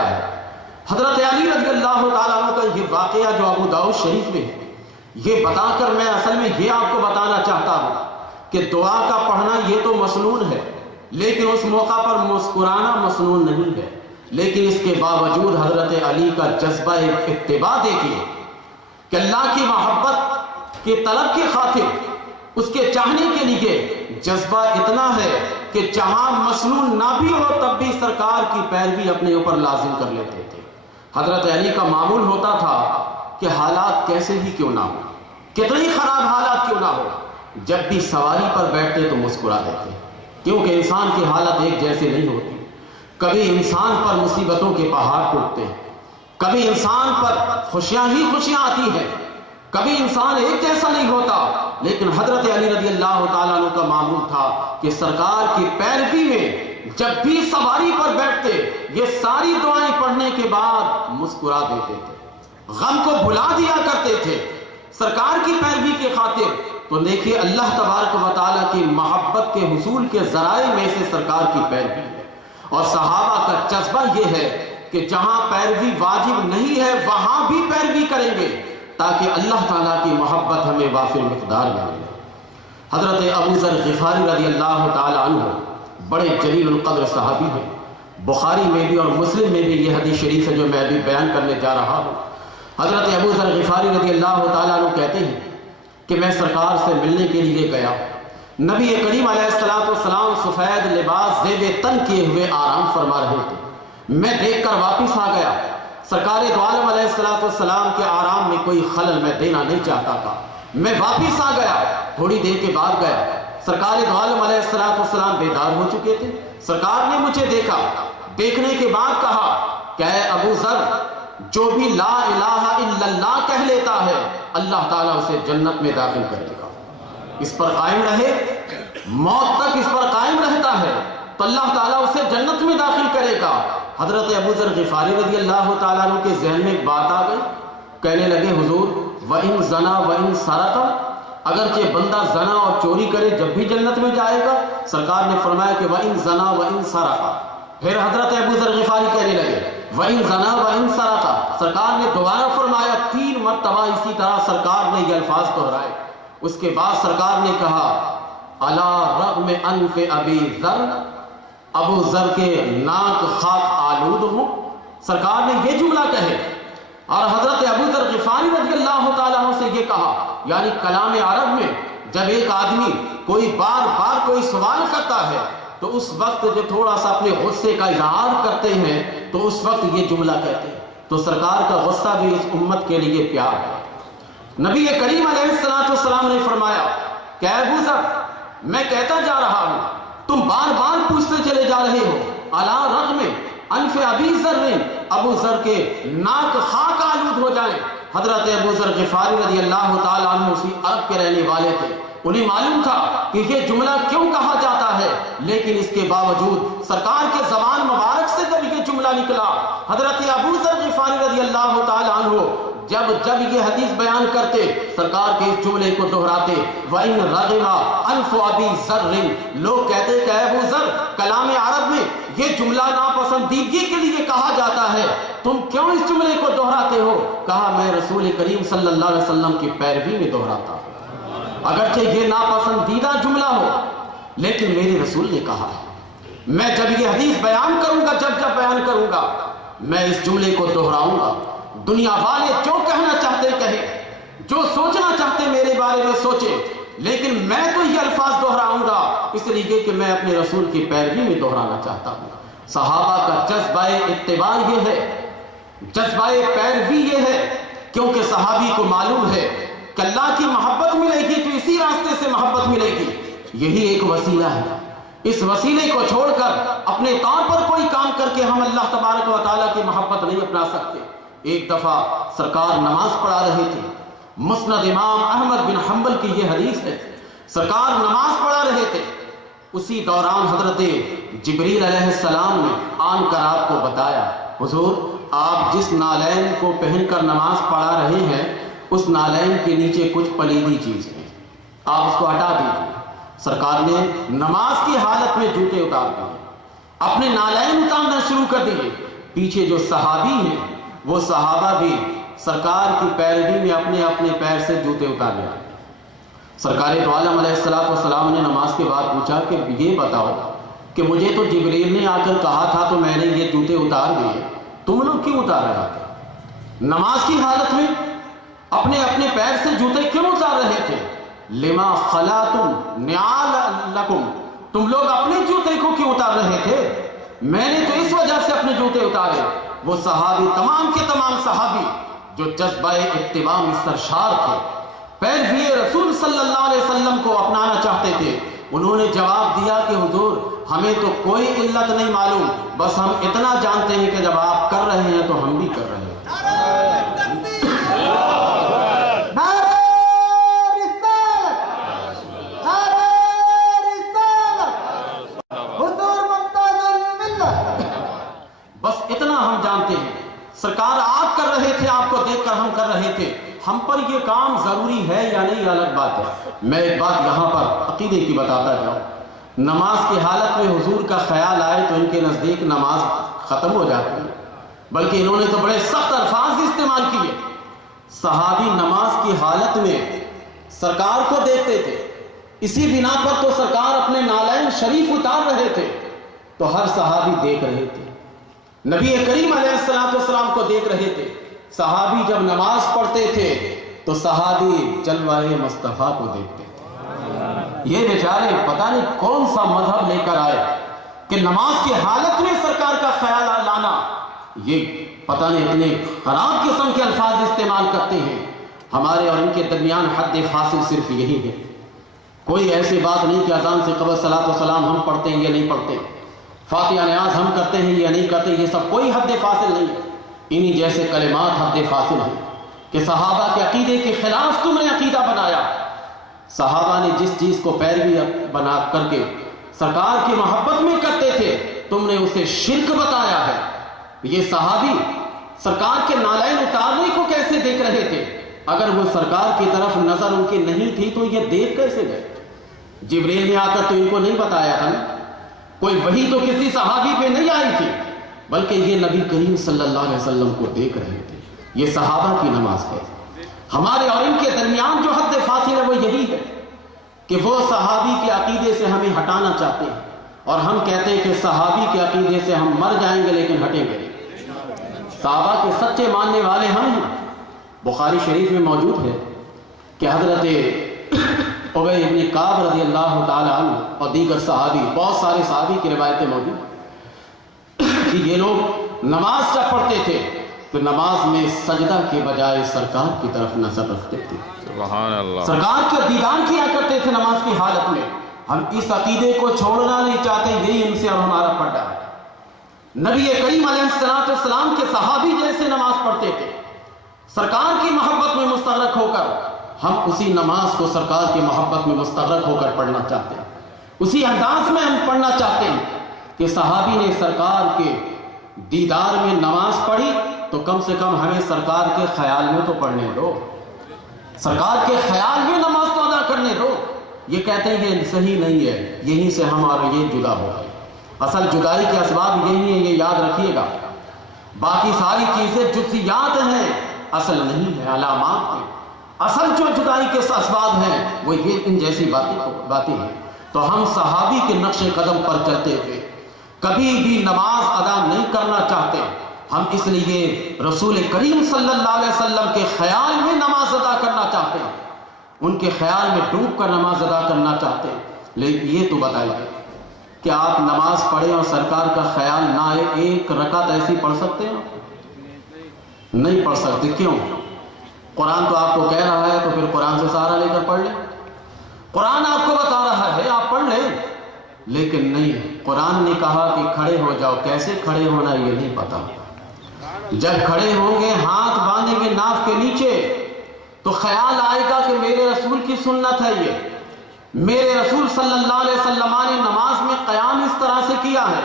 ہے۔ حضرت علی رضی اللہ تعالیٰ عنہ کا یہ واقعہ جو ابو داؤد شریف میں ہے، یہ بتا کر میں اصل میں یہ آپ کو بتانا چاہتا ہوں کہ دعا کا پڑھنا یہ تو مسنون ہے، لیکن اس موقع پر مسکرانا مسنون نہیں ہے۔ لیکن اس کے باوجود حضرت علی کا جذبہ اتباع دیکھیے کہ اللہ کی محبت کے طلب کی خاطر اس کے چاہنے کے لیے جذبہ اتنا ہے کہ جہاں مسنون نہ بھی ہو تب بھی سرکار کی پیروی اپنے اوپر لازم کر لیتے تھے۔ حضرت علی کا معمول ہوتا تھا کہ حالات کیسے ہی کیوں نہ ہو، کتنی خراب حالات کیوں نہ ہو، جب بھی سواری پر بیٹھتے تو مسکرا دیتے، کیونکہ انسان کی حالت ایک جیسے نہیں ہوتی۔ کبھی انسان پر مصیبتوں کے پہاڑ ٹوٹتے ہیں، کبھی انسان پر خوشیاں ہی خوشیاں آتی ہیں، کبھی انسان ایک جیسا نہیں ہوتا۔ لیکن حضرت علی رضی اللہ تعالیٰ عنہ کا معمول تھا کہ سرکار کی پیروی میں جب بھی سواری پر بیٹھتے یہ ساری دعائیں پڑھنے کے بعد مسکرا دیتے تھے، غم کو بھلا دیا کرتے تھے سرکار کی پیروی کے خاطر۔ تو دیکھیے اللہ تبارک و تعالیٰ کی محبت کے حصول کے ذرائع میں سے سرکار کی پیروی ہے۔ اور صحابہ کا جذبہ یہ ہے کہ جہاں پیروی واجب نہیں ہے وہاں بھی پیروی کریں گے تاکہ اللہ تعالیٰ کی محبت ہمیں وافر مقدار میں ملے۔ حضرت ابو ذر غفاری رضی اللہ تعالیٰ عنہ بڑے جلیل القدر صحابی ہیں۔ بخاری میں بھی اور مسلم میں بھی یہ حدیث شریف ہے جو میں ابھی بیان کرنے جا رہا ہوں۔ حضرت ابو ذر غفاری رضی اللہ تعالیٰ عنہ کہتے ہیں کہ میں سرکار سے ملنے کے لیے گیا، نبی کریم علیہ السلام سفید لباس زیب تن کیے ہوئے آرام فرما رہے تھے۔ میں دیکھ کر واپس آ گیا، سرکار دو عالم علیہ السلام کے آرام میں کوئی خلل میں دینا نہیں چاہتا تھا۔ میں واپس آ گیا، تھوڑی دیر کے بعد گیا، سرکار دو عالم علیہ السلام بیدار ہو چکے تھے۔ سرکار نے مجھے دیکھا، دیکھنے کے بعد کہا کہ اے ابو ذر، جو بھی لا الہ الا اللہ کہہ لیتا ہے اللہ تعالیٰ اسے جنت میں داخل کرے گا۔ اس پر قائم رہے، موت تک اس پر قائم رہتا ہے تو اللہ تعالیٰ اسے جنت میں داخل کرے گا۔ حضرت ابو ذر غفاری رضی اللہ تعالیٰ عنہ کے ذہن میں ایک بات آ گئی، کہنے لگے حضور وَإِن زَنَا وَإِن سَرَقَ، اگرچہ بندہ زنا اور چوری کرے جب بھی جنت میں جائے گا۔ سرکار نے فرمایا کہ وَإِن زَنَا وَإِن سَرَقَ۔ پھر حضرت ابو ذر غفاری کہنے لگے وَإِن زَنَا وَإِن سَرَقَ۔ سرکار نے دوبارہ فرمایا، 3 مرتبہ اسی طرح سرکار نے یہ الفاظ دہرائے۔ اس کے بعد سرکار نے کہا عَلَى رَغْمِ أَنْفِ أَبِي ذَرٍ، ابو ذر کے ناک خاک آلود ہوں۔ سرکار نے یہ جملہ کہے اور حضرت ابو ذر غفاری رضی اللہ تعالیٰ عنہ سے یہ کہا، یعنی کلام عرب میں جب ایک آدمی کوئی بار بار کوئی سوال کرتا ہے تو اس وقت جو تھوڑا سا اپنے غصے کا اظہار کرتے ہیں تو اس وقت یہ جملہ کہتے ہیں۔ تو سرکار کا غصہ بھی اس امت کے لیے پیار ہے۔ نبی کریم علیہ السلام نے فرمایا کہ ابو ذر، میں کہتا جا رہا ہوں، تم بار بار پوچھتے چلے جا رہے ہو، علی رغم انف ابی ذر، ابو ذر کے ناک خاک آلود ہو جائیں۔ حضرت ابو ذر غفاری رضی اللہ تعالیٰ عنہ اسی عرب کے رہنے والے تھے، انہیں معلوم تھا کہ یہ جملہ کیوں کہا جاتا ہے، لیکن اس کے باوجود سرکار کے زبان مبارک سے جب یہ جملہ نکلا، حضرت ابو ذر غفاری رضی اللہ تعالیٰ عنہ جب یہ حدیث بیان کرتے سرکار کے اس جملے کو دہراتے، وَإِن رَغِمَ أَنْفُ أَبِي ذَرٍ، لوگ کہتے کہ ابو ذر، کلام عرب میں یہ جملہ ناپسندیدگی کے لیے کہا جاتا ہے، تم کیوں اس جملے کو دہراتے ہو؟ کہا میں رسول کریم صلی اللہ علیہ وسلم کی پیروی میں دہراتا ہوں، اگرچہ یہ ناپسندیدہ جملہ ہو لیکن میرے رسول نے کہا ہے، میں جب یہ حدیث بیان کروں گا، جب بیان کروں گا، میں اس جملے کو دہراؤں گا۔ دنیا والے جو کہنا چاہتے کہیں، جو سوچنا چاہتے میرے بارے میں سوچے، لیکن میں تو یہ الفاظ دہراؤں گا اس لیے کہ میں اپنے رسول کی پیروی میں دہرانا چاہتا ہوں۔ صحابہ کا جذبہ اتباع یہ ہے، جذبہ پیروی یہ ہے، کیونکہ صحابی کو معلوم ہے کہ اللہ کی محبت ملے گی تو اسی راستے سے محبت ملے گی، یہی ایک وسیلہ ہے۔ اس وسیلے کو چھوڑ کر اپنے طور پر کوئی کام کر کے ہم اللہ تبارک و تعالیٰ کی محبت نہیں اپنا سکتے۔ ایک دفعہ سرکار نماز پڑھا رہے تھے، مسند امام احمد بن حنبل کی یہ حدیث ہے، سرکار نماز پڑھا رہے تھے، اسی دوران حضرت جبریل علیہ السلام نے آن کر آپ کو بتایا، حضور آپ جس نالین کو پہن کر نماز پڑھا رہے ہیں اس نالین کے نیچے کچھ پلیدی چیز ہے، آپ اس کو ہٹا دیجیے۔ سرکار نے نماز کی حالت میں جوتے اتار دیے، اپنے نالین اتارنا شروع کر دیے، پیچھے جو صحابی ہیں وہ صحابہ بھی سرکار کی پیروی میں اپنے اپنے پیر سے جوتے اتار لیا۔ سرکار دو عالم علیہ السلام نے نماز کے بعد پوچھا کہ یہ بتاؤ کہ مجھے تو جبریل نے آ کر کہا تھا تو میں نے یہ جوتے اتار دیے، تم لوگ کیوں اتار رہے تھے؟ نماز کی حالت میں اپنے اپنے پیر سے جوتے کیوں اتار رہے تھے؟ لما خلاتم نعالکم، تم لوگ اپنے جوتے کو کیوں اتار رہے تھے؟ میں نے تو اس وجہ سے اپنے جوتے اتارے۔ وہ صحابی تمام کے تمام صحابی جو جذبہ اتباع میں سرشار تھے، پیروی رسول صلی اللہ علیہ وسلم کو اپنانا چاہتے تھے، انہوں نے جواب دیا کہ حضور ہمیں تو کوئی علت نہیں معلوم، بس ہم اتنا جانتے ہیں کہ جب آپ کر رہے ہیں تو ہم بھی کر رہے ہیں۔ بس اتنا ہم جانتے ہیں، سرکار آپ کر رہے تھے، آپ کو دیکھ کر ہم کر رہے تھے، ہم پر یہ کام ضروری ہے یا نہیں الگ بات ہے۔ میں ایک بات یہاں پر عقیدے کی بتاتا جاؤں، نماز کی حالت میں حضور کا خیال آئے تو ان کے نزدیک نماز ختم ہو جاتی ہے، بلکہ انہوں نے تو بڑے سخت الفاظ استعمال کیے۔ صحابی نماز کی حالت میں سرکار کو دیکھتے تھے، اسی بنا پر تو سرکار اپنے نالین شریف اتار رہے تھے تو ہر صحابی دیکھ رہے تھے، نبی کریم علیہ السلام کو دیکھ رہے تھے۔ صحابی جب نماز پڑھتے تھے تو صحابی جلوہ مصطفیٰ کو دیکھتے تھے۔ یہ بیچارے پتہ نہیں کون سا مذہب لے کر آئے کہ نماز کی حالت میں سرکار کا خیال لانا، یہ پتہ نہیں اتنے خراب قسم کے الفاظ استعمال کرتے ہیں۔ ہمارے اور ان کے درمیان حد فاصل صرف یہی ہے، کوئی ایسی بات نہیں کہ اذان سے قبل صلاۃ و سلام ہم پڑھتے ہیں یا نہیں پڑھتے، فاتحہ نیاز ہم کرتے ہیں یا نہیں کرتے، یہ سب کوئی حد فاصل نہیں ہے۔ انہی جیسے کلمات حد فاصل ہیں کہ صحابہ کے عقیدے کے خلاف تم نے عقیدہ بنایا۔ صحابہ نے جس چیز کو پیروی بنا کر کے سرکار کی محبت میں کرتے تھے، تم نے اسے شرک بتایا ہے۔ یہ صحابی سرکار کے نالین اتارنے کو کیسے دیکھ رہے تھے؟ اگر وہ سرکار کی طرف نظر ان کی نہیں تھی تو یہ دیکھ کیسے گئے؟ جبریل نے آ کر تو ان کو نہیں بتایا تھا، کوئی وحی تو کسی صحابی پہ نہیں آئی تھی، بلکہ یہ نبی کریم صلی اللہ علیہ وسلم کو دیکھ رہے تھے۔ یہ صحابہ کی نماز ہے۔ ہمارے اور ان کے درمیان جو حد فاصل ہے وہ یہی ہے کہ وہ صحابی کے عقیدے سے ہمیں ہٹانا چاہتے ہیں، اور ہم کہتے ہیں کہ صحابی کے عقیدے سے ہم مر جائیں گے لیکن ہٹیں گے۔ صحابہ کے سچے ماننے والے ہم ہیں۔ بخاری شریف میں موجود ہے کہ حضرت ابی بن کعب رضی اللہ تعالی عنہ اور دیگر صحابی، بہت سارے صحابی کی روایتیں موجود کہ یہ لوگ نماز جب پڑھتے تھے تو نماز میں سجدہ کے بجائے سرکار کی طرف نظر رکھتے تھے، سبحان اللہ، سرکار کے دیدار کیا کرتے تھے نماز کی حالت میں۔ ہم اس عقیدے کو چھوڑنا نہیں چاہتے، یہی ان سے ہمارا پڑا ہے۔ نبی کریم علیہ السلام کے صحابی جیسے نماز پڑھتے تھے، سرکار کی محبت میں مستغرق ہو کر، ہم اسی نماز کو سرکار کی محبت میں مستغرق ہو کر پڑھنا چاہتے ہیں، اسی انداز میں ہم پڑھنا چاہتے ہیں کہ صحابی نے سرکار کے دیدار میں نماز پڑھی تو کم سے کم ہمیں سرکار کے خیال میں تو پڑھنے دو، سرکار کے خیال میں نماز تو ادا کرنے دو۔ یہ کہتے ہیں یہ صحیح نہیں ہے، یہیں سے ہم اور یہ جدا ہو گئے۔ اصل جدائی کے اسباب یہی ہیں، یہ یاد رکھیے گا۔ باقی ساری چیزیں جزیات ہیں، اصل نہیں ہے، علامات ہیں۔ اصل جو جدائی کے اسباب ہیں وہ یہ ان جیسی باتیں ہیں۔ تو ہم صحابی کے نقش قدم پر چلتے ہوئے کبھی بھی نماز ادا نہیں کرنا چاہتے، ہم اس لیے رسول کریم صلی اللہ علیہ وسلم کے خیال میں نماز ادا کرنا چاہتے ہیں، ان کے خیال میں ڈوب کر نماز ادا کرنا چاہتے ہیں۔ لیکن یہ تو بتائیے کہ آپ نماز پڑھیں اور سرکار کا خیال نہ آئے، ایک رکعت ایسی پڑھ سکتے ہیں؟ نہیں پڑھ سکتے۔ کیوں؟ قرآن تو آپ کو کہہ رہا ہے، تو پھر قرآن سے سہارا لے کر پڑھ لیں۔ قرآن آپ کو بتا رہا ہے آپ پڑھ لیں، لیکن نہیں، قرآن نے کہا کہ کھڑے ہو جاؤ، کیسے کھڑے ہونا یہ نہیں پتا۔ جب کھڑے ہوں گے، ہاتھ باندھیں گے ناف کے نیچے، تو خیال آئے گا کہ میرے رسول کی سنت ہے، یہ میرے رسول صلی اللہ علیہ وسلم نے نماز میں قیام اس طرح سے کیا ہے۔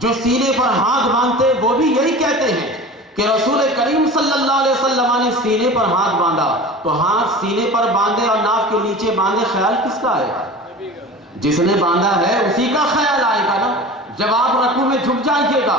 جو سینے پر ہاتھ باندھتے وہ بھی یہی کہتے ہیں کہ رسول کریم صلی اللہ علیہ وسلم نے سینے پر ہاتھ باندھا، تو ہاتھ سینے پر باندھے اور ناف کے نیچے باندھے، خیال کس کا آئے گا؟ جس نے باندھا ہے اسی کا خیال آئے گا نا۔ جب آپ رکوع میں جھک جائیے گا